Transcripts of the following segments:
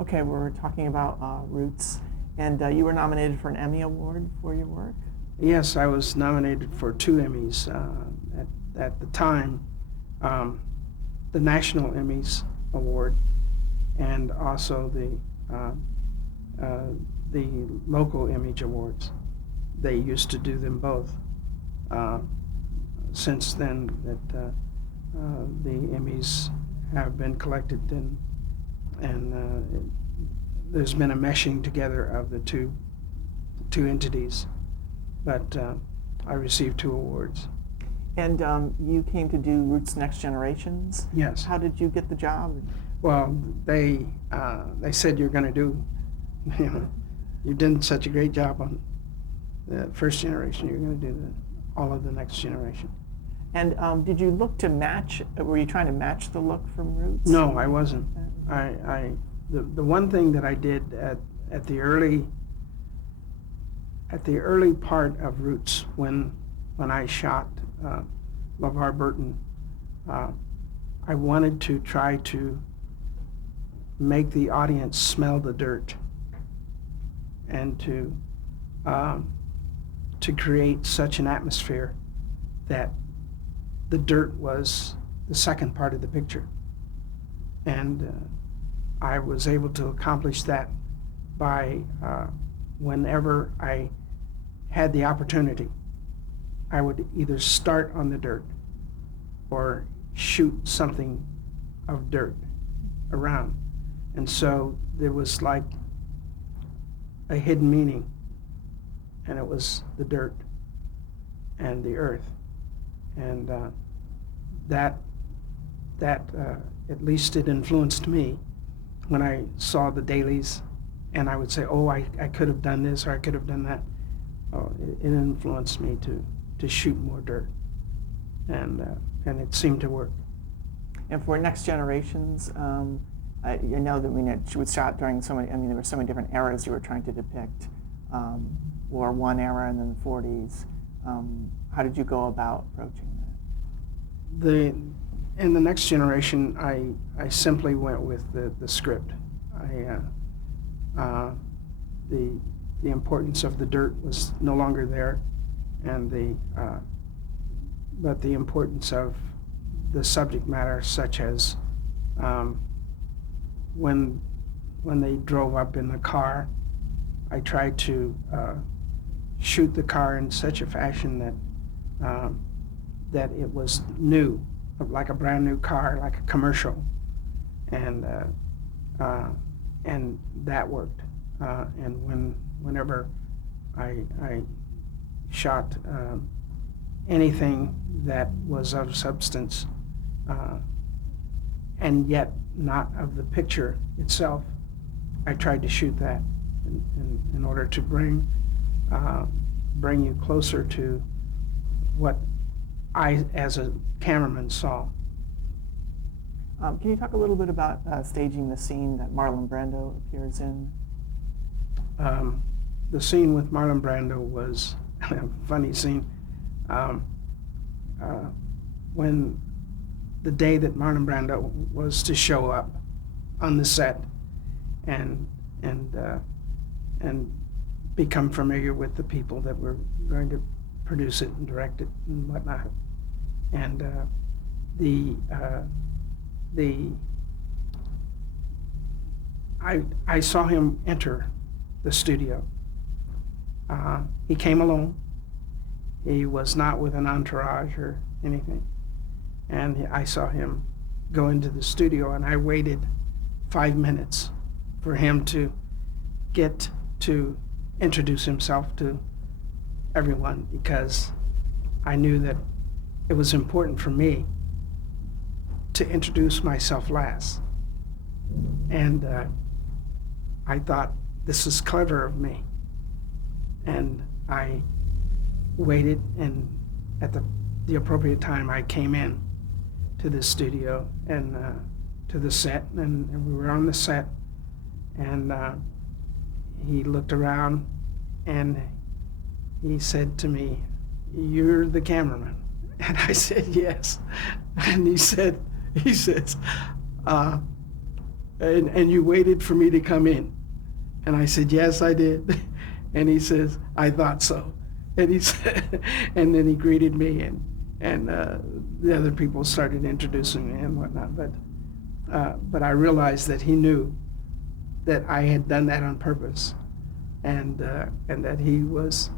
Okay, we're talking about Roots, and you were nominated for an Emmy Award for your work. Yes, I was nominated for 2 Emmys at the time, um, the National Emmys Award, and also the local Image Awards. They used to do them both. Uh, since then, the Emmys have been collected and there's been a meshing together of the two entities. But I received 2 awards. And you came to do Roots Next Generations. Yes. How did you get the job? Well, they said you're going to do, you did such a great job on the first generation. You're going to do all of the next generation. And did you look to match? Were you trying to match the look from Roots? No, I wasn't. The one thing that I did at the early part of Roots, when I shot LeVar Burton, I wanted to try to make the audience smell the dirt and to create such an atmosphere that the dirt was the second part of the picture. And I was able to accomplish that by whenever I had the opportunity, I would either start on the dirt or shoot something of dirt around. And so there was like a hidden meaning, and it was the dirt and the earth. And that at least it influenced me when I saw the dailies, and I would say, oh, I could have done this or I could have done that. Oh, it influenced me to shoot more dirt, and it seemed to work. And for Next Generations, I know that it was shot during so many. I mean, there were so many different eras you were trying to depict, or one era and then the 40s. How did you go about approaching that? In the Next Generation, I simply went with the script. The importance of the dirt was no longer there, and but the importance of the subject matter, such as when they drove up in the car, I tried to shoot the car in such a fashion that it was new, like a brand new car, like a commercial, and that worked. And whenever I shot anything that was of substance, and yet not of the picture itself, I tried to shoot that in order to bring you closer to what I, as a cameraman, saw. Can you talk a little bit about staging the scene that Marlon Brando appears in? The scene with Marlon Brando was a funny scene. When the day that Marlon Brando was to show up on the set and become familiar with the people that were going to produce it and direct it and whatnot, and I saw him enter the studio. He came alone. He was not with an entourage or anything. And I saw him go into the studio, and I waited 5 minutes for him to get to introduce himself to everyone, because I knew that it was important for me to introduce myself last. And I thought, this is clever of me. And I waited, and at the appropriate time, I came in to the studio and to the set, and we were on the set, and he looked around and he said to me, "You're the cameraman?" And I said, "Yes." And he says, and you waited for me to come in. And I said, yes, I did. And he says, I thought so. And he said, and then he greeted me, and the other people started introducing me and whatnot. But I realized that he knew that I had done that on purpose, and that he was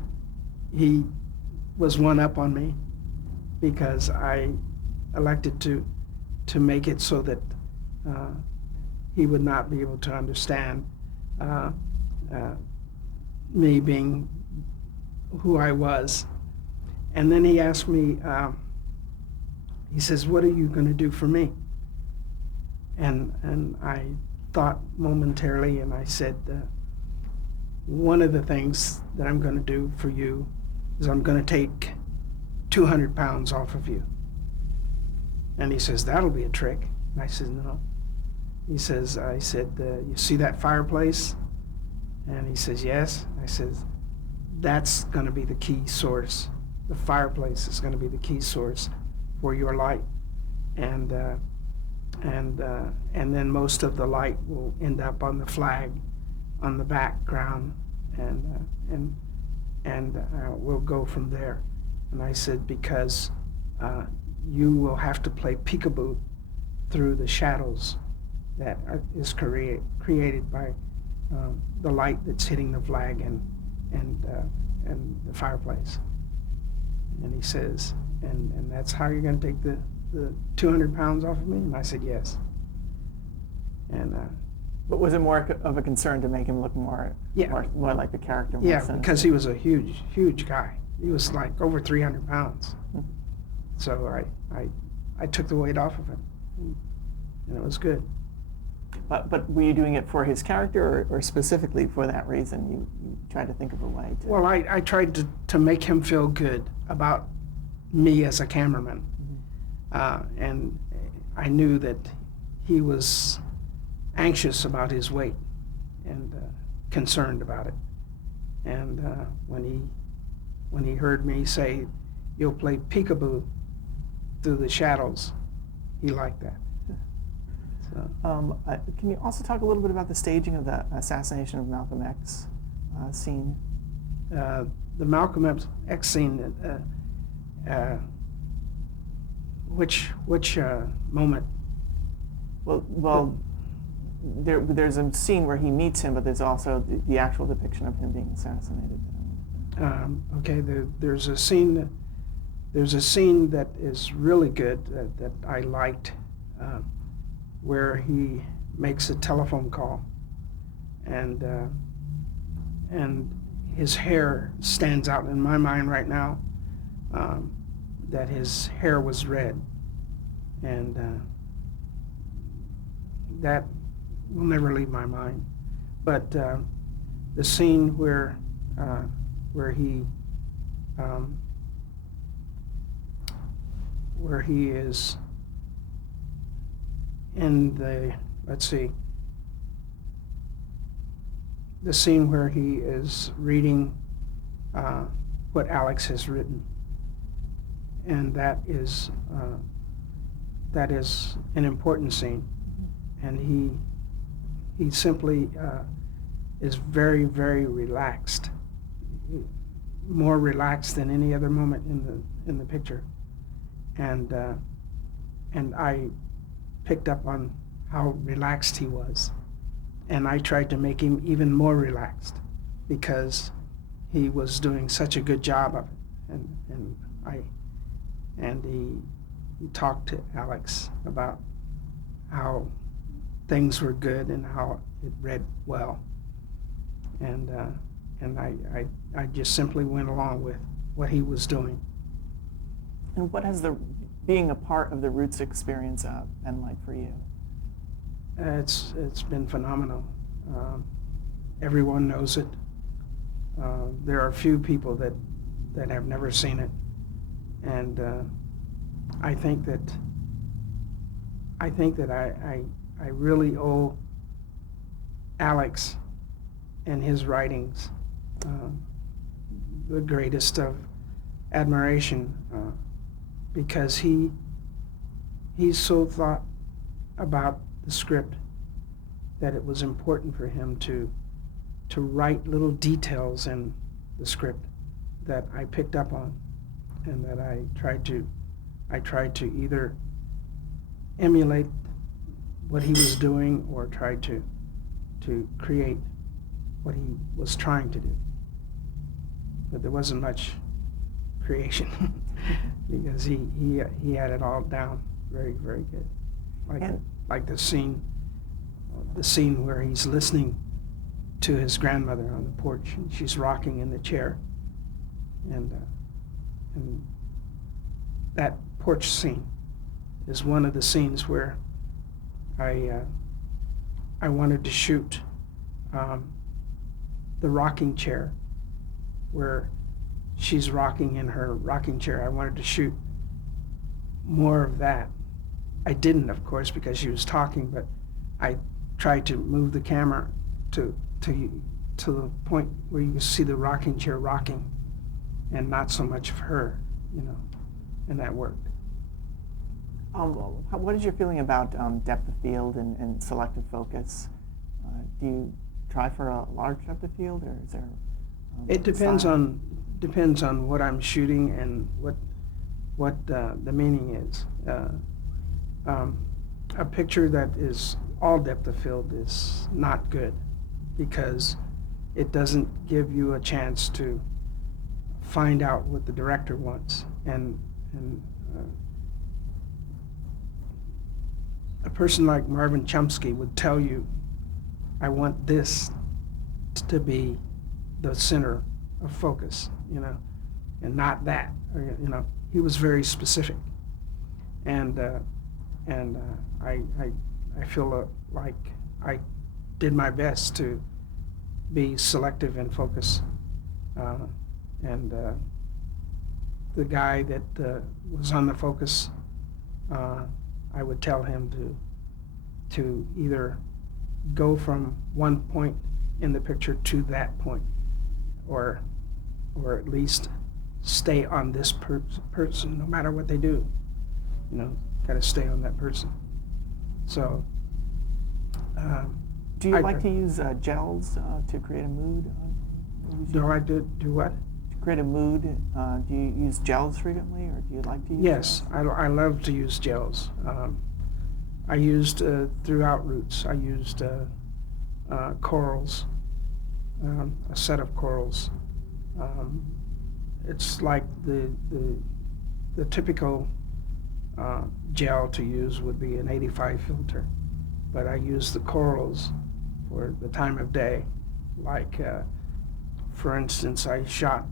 one up on me because I elected to make it so that he would not be able to understand me being who I was. And then he asked me, he says, what are you going to do for me? And I thought momentarily, and I said, one of the things that I'm going to do for you is I'm going to take 200 pounds off of you. And he says, that'll be a trick. And I said, no. He says, I said, you see that fireplace? And he says, yes. I said, that's going to be the key source. The fireplace is going to be the key source for your light. And then most of the light will end up on the flag on the background, and we'll go from there. And I said, because you will have to play peekaboo through the shadows that is created by the light that's hitting the flag and the fireplace. And he says, and that's how you're going to take the 200 pounds off of me? And I said, yes. And but was it more of a concern to make him look more like the character? Yeah, because he was a huge guy. He was like over 300 pounds. Mm-hmm. So I took the weight off of him, and it was good. But were you doing it for his character, or specifically for that reason? You tried to think of a way to... Well, I tried to make him feel good about me as a cameraman. Mm-hmm. And I knew that he was anxious about his weight and concerned about it. And when he heard me say, you'll play peekaboo through the shadows, he liked that. So. Can you also talk a little bit about the staging of the assassination of Malcolm X scene? The Malcolm X scene, which moment? Well, there's a scene where he meets him, but there's also the actual depiction of him being assassinated. Okay, there's a scene. There's a scene that is really good that I liked, where he makes a telephone call, and his hair stands out in my mind right now. That his hair was red, and that will never leave my mind. But the scene where he is in the, let's see, the scene where he is reading what Alex has written, and that is an important scene, and he simply is very, very relaxed, more relaxed than any other moment in the picture, and I picked up on how relaxed he was, and I tried to make him even more relaxed because he was doing such a good job of it, and he talked to Alex about how things were good and how it read well, and I just simply went along with what he was doing. And what has being a part of the Roots experience been like for you? It's been phenomenal. Everyone knows it. There are a few people that have never seen it, and I think that I really owe Alex and his writings the greatest of admiration, because he's so thought about the script that it was important for him to write little details in the script that I picked up on, and that I tried to either emulate what he was doing or try to create what he was trying to do. But there wasn't much creation because he had it all down very, very good. Like the scene where he's listening to his grandmother on the porch, and she's rocking in the chair, and that porch scene is one of the scenes where I wanted to shoot the rocking chair, where she's rocking in her rocking chair. I wanted to shoot more of that. I didn't, of course, because she was talking, but I tried to move the camera to the point where you see the rocking chair rocking and not so much of her, and that worked. What is your feeling about depth of field and selective focus? Do you try for a large depth of field, or is there? It depends on what I'm shooting and what the meaning is. A picture that is all depth of field is not good, because it doesn't give you a chance to find out what the director wants, and a person like Marvin Chomsky would tell you, I want this to be the center of focus, and not that. He was very specific, and I feel like I did my best to be selective in focus, and the guy that was on the focus, I would tell him to either go from one point in the picture to that point, or at least stay on this person no matter what they do. Got to stay on that person. So. Do you like to use gels to create a mood? Do I do what? To create a mood, do you use gels frequently, or do you like to use Yes, gels? I love to use gels. I used throughout Roots. I used corals, a set of corals. It's like the typical gel to use would be an 85 filter, but I use the corals for the time of day. Like, for instance, I shot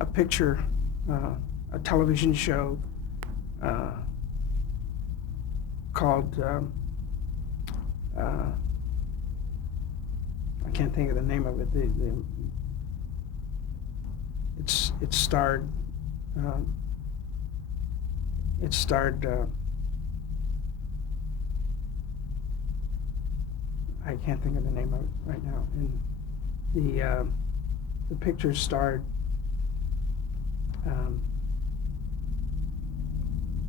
a picture, a television show called, I can't think of the name of it. It starred I can't think of the name of it right now. And the picture starred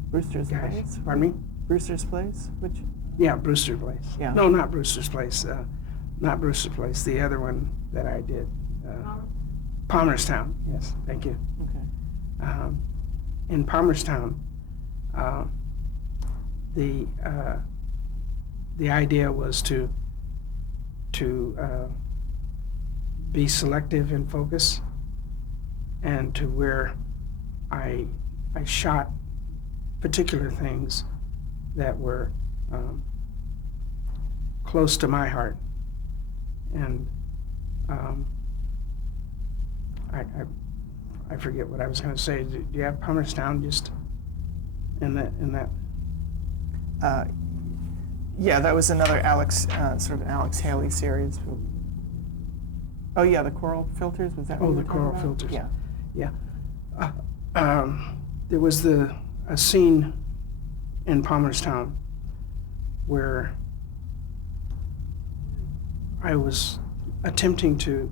Brewster's Place? Pardon me? Brewster's Place? Which? Yeah, Brewster's Place. Yeah. No, not Brewster's Place. Not Brewster's Place. The other one that I did. Palmerstown. Yes, thank you. Okay. In Palmerstown, the idea was to be selective in focus, and to where I shot particular things that were close to my heart, and I forget what I was going to say. Do you have Palmerstown just in that? Yeah, that was another Alex, sort of an Alex Haley series. Oh yeah, the coral filters, was that what Oh, you the were talking coral about? filters. Yeah. Yeah. There was a scene in Palmerstown where I was attempting to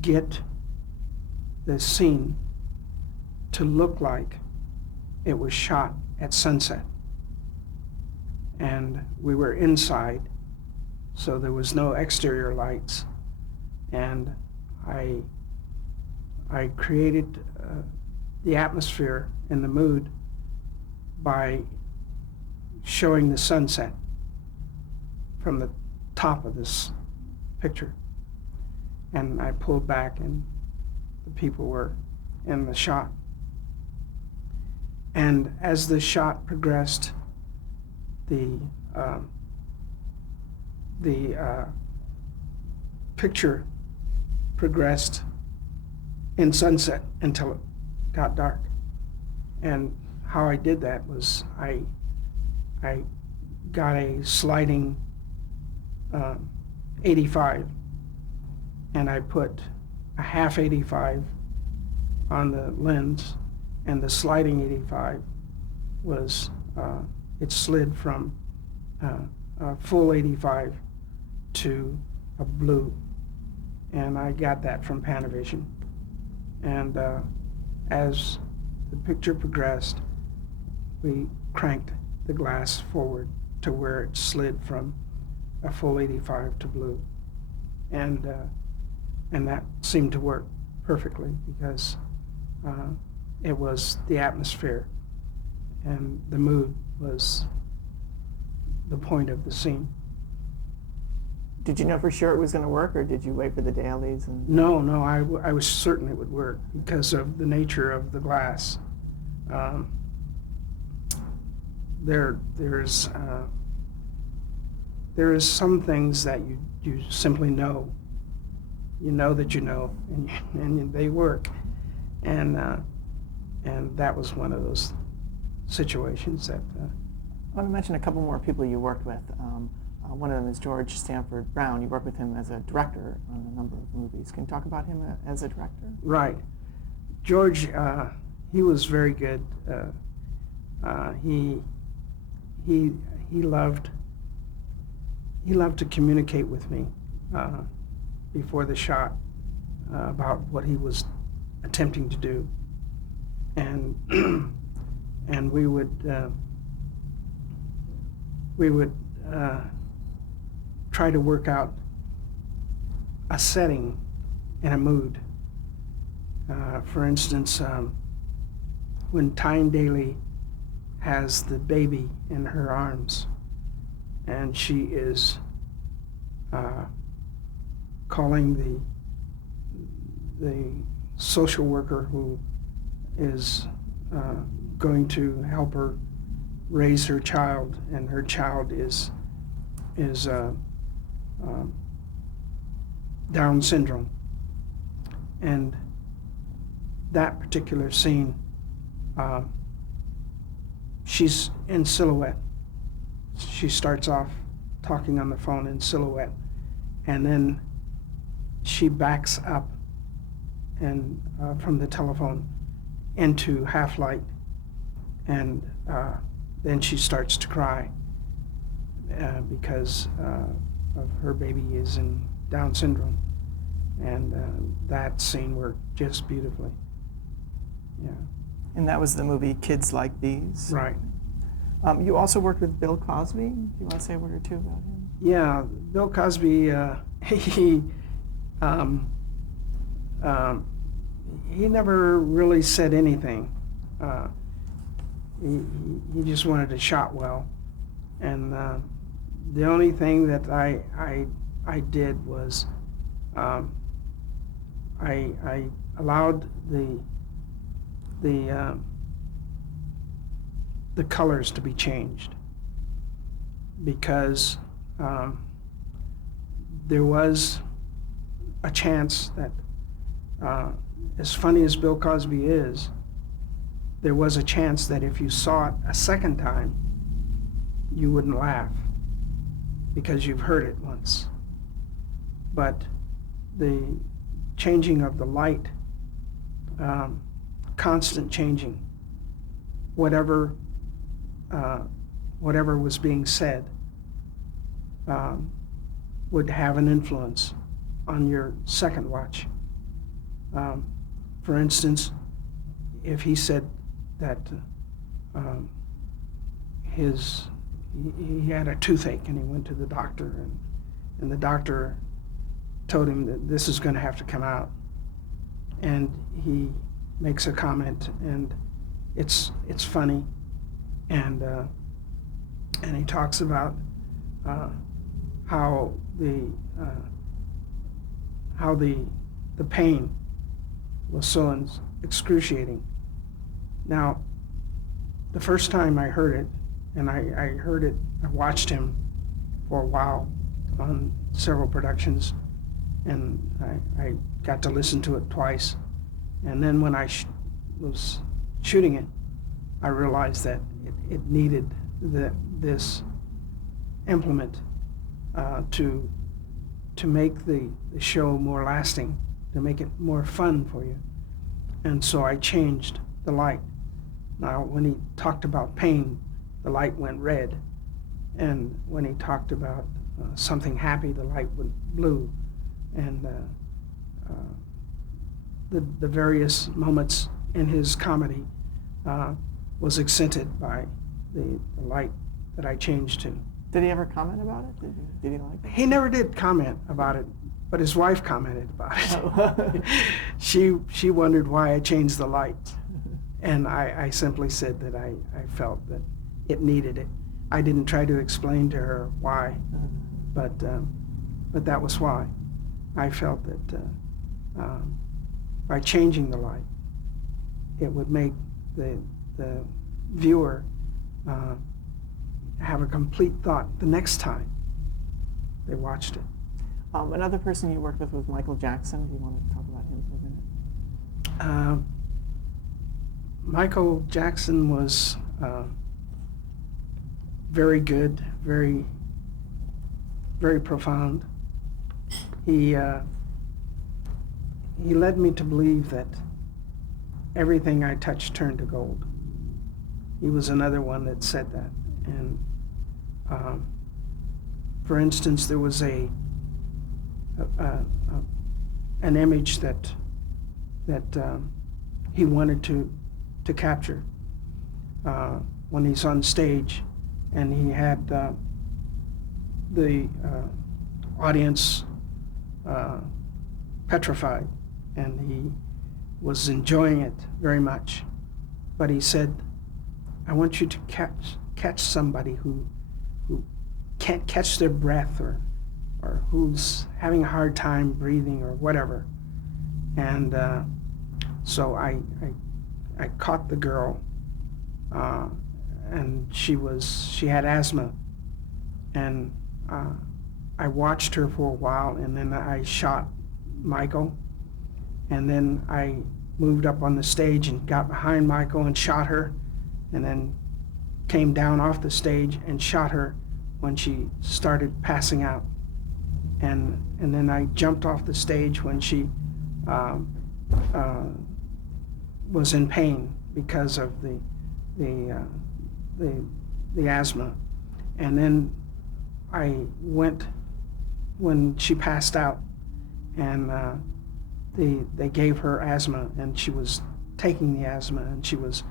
get the scene to look like it was shot at sunset. and we were inside, so there was no exterior lights, and I created the atmosphere and the mood by showing the sunset from the top of this picture. And I pulled back and the people were in the shot. And as the shot progressed, the picture progressed in sunset until it got dark. And how I did that was I got a sliding 85, and I put a half 85 on the lens, and the sliding 85 was, it slid from a full 85 to a blue, and I got that from Panavision. And as the picture progressed, we cranked the glass forward to where it slid from a full 85 to blue, and that seemed to work perfectly because it was the atmosphere and the mood was the point of the scene. Did you know for sure it was going to work, or did you wait for the dailies? And No, I was certain it would work because of the nature of the glass. There is some things that you simply know. You know that you know, and they work. And that was one of those situations that. I want to mention a couple more people you worked with. One of them is George Stanford Brown. You worked with him as a director on a number of movies. Can you talk about him as a director? Right. George, he was very good. He loved to communicate with me before the shot about what he was attempting to do, and and we would try to work out a setting and a mood. For instance, when Tyne Daly has the baby in her arms, and she is calling the social worker who is going to help her raise her child, and her child is Down syndrome. And that particular scene, she's in silhouette. She starts off talking on the phone in silhouette, and then she backs up and from the telephone into half light, and then she starts to cry because of her baby is in Down syndrome, and that scene worked just beautifully. Yeah. And that was the movie Kids Like These. Right. You also worked with Bill Cosby. Do you want to say a word or two about him? Yeah, Bill Cosby. He never really said anything. He just wanted it shot well, and the only thing that I did was I allowed the colors to be changed because there was a chance that as funny as Bill Cosby is, there was a chance that if you saw it a second time, you wouldn't laugh because you've heard it once. But the changing of the light, constant changing, whatever was being said, would have an influence on your second watch. For instance, if he said that his he had a toothache, and he went to the doctor, and the doctor told him that this is going to have to come out. And he makes a comment, and it's funny, and he talks about how the pain was so excruciating. Now, the first time I heard it, and I watched him for a while on several productions, and I got to listen to it twice. And then when I was shooting it, I realized that it needed this implement to make the show more lasting, to make it more fun for you. And so I changed the light. Now, when he talked about pain, the light went red. And when he talked about something happy, the light went blue. And the various moments in his comedy was accented by the light that I changed to. Did he ever comment about it? Did he like it? He never did comment about it, but his wife commented about it. She wondered why I changed the light, and I simply said that I felt that it needed it. I didn't try to explain to her why, but that was why. I felt that by changing the light, it would make the viewer have a complete thought the next time they watched it. Another person you worked with was Michael Jackson. Do you want to talk about him for a minute? Michael Jackson was very good, very, very profound. He led me to believe that everything I touched turned to gold. He was another one that said that. And for instance, there was an image that he wanted to capture when he's on stage, and he had the audience petrified, and he was enjoying it very much. But he said, I want you to catch somebody who can't catch their breath, or who's having a hard time breathing or whatever. And so I caught the girl, and she had asthma, and I watched her for a while, and then I shot Michael, and then I moved up on the stage and got behind Michael and shot her, and then came down off the stage and shot her when she started passing out. And then I jumped off the stage when she was in pain because of the asthma. And then I went when she passed out, and they gave her asthma, and she was taking the asthma, and she was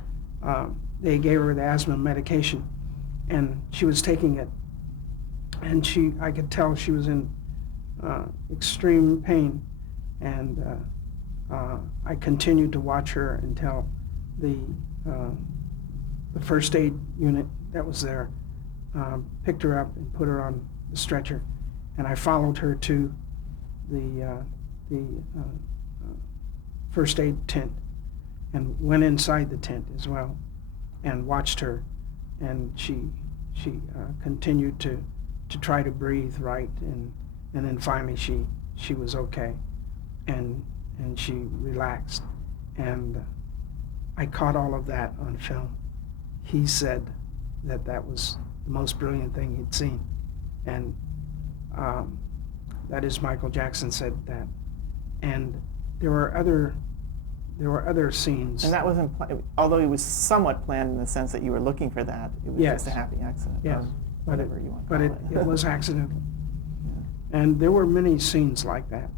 they gave her the asthma medication, and she was taking it, and I could tell she was in extreme pain, and I continued to watch her until the first aid unit that was there picked her up and put her on the stretcher, and I followed her to the first aid tent and went inside the tent as well and watched her, and she continued to try to breathe right, and then finally she was okay, and she relaxed, and I caught all of that on film. He said that was the most brilliant thing he'd seen, and that is Michael Jackson said that. And there were other scenes. And that wasn't, although it was somewhat planned in the sense that you were looking for that, it was Yes. just a happy accident. Yes, Whatever you want to but call it was accidental. Yeah. And there were many scenes like that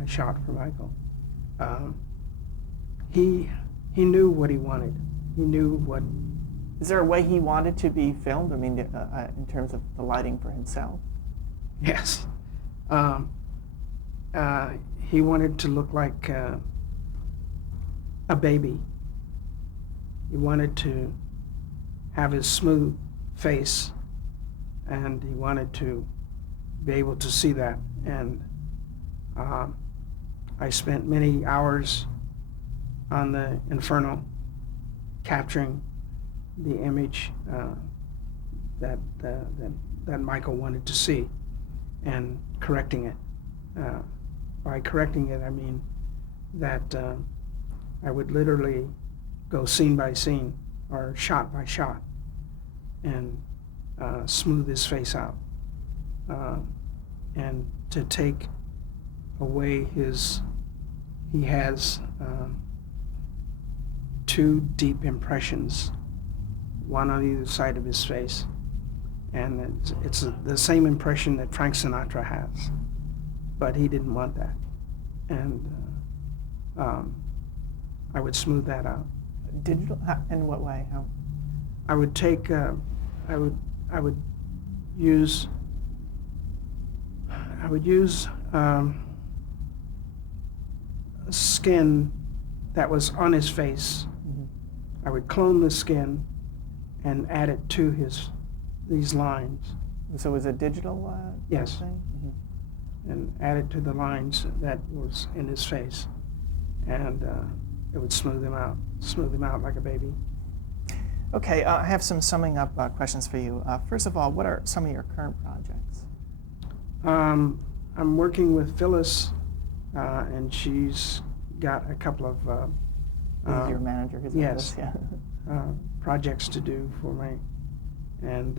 I shot for Michael. He knew what he wanted. He knew what Is there a way he wanted to be filmed? I mean, in terms of the lighting for himself? Yes. He wanted to look like a baby. He wanted to have his smooth face, and he wanted to be able to see that. And I spent many hours on the Inferno capturing the image that Michael wanted to see and correcting it. By correcting it, I mean that I would literally go scene by scene or shot by shot and smooth his face out, and to take away he has two deep impressions, one on either side of his face, and it's the same impression that Frank Sinatra has, but he didn't want that, and I would smooth that out. Digital? In what way? How? I would take, I would use skin that was on his face. Mm-hmm. I would clone the skin and add it to these lines. So it was a digital Yes. thing? Mm-hmm. And add it to the lines that was in his face, and it would smooth him out like a baby. Okay, I have some summing up questions for you. First of all, what are some of your current projects? I'm working with Phyllis, and she's got a couple of Who's your manager? His yes. Yeah. Projects to do for me, and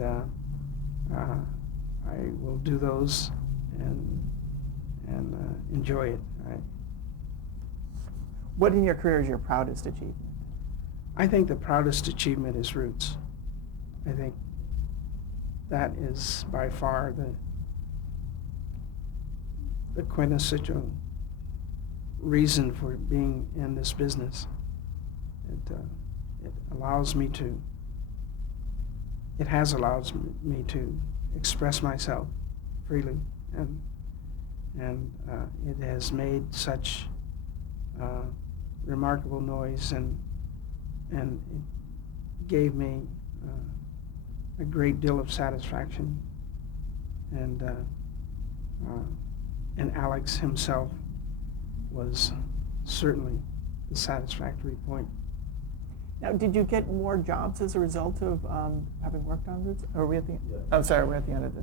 I will do those and enjoy it. What in your career is your proudest achievement? I think the proudest achievement is Roots. I think that is by far the quintessential reason for being in this business. It allows me to, it has allowed me to express myself freely, and it has made such remarkable noise, and it gave me a great deal of satisfaction, and Alex himself was certainly the satisfactory point. Now, did you get more jobs as a result of having worked on Roots? Or are we at the? I'm sorry, we're at the end of the.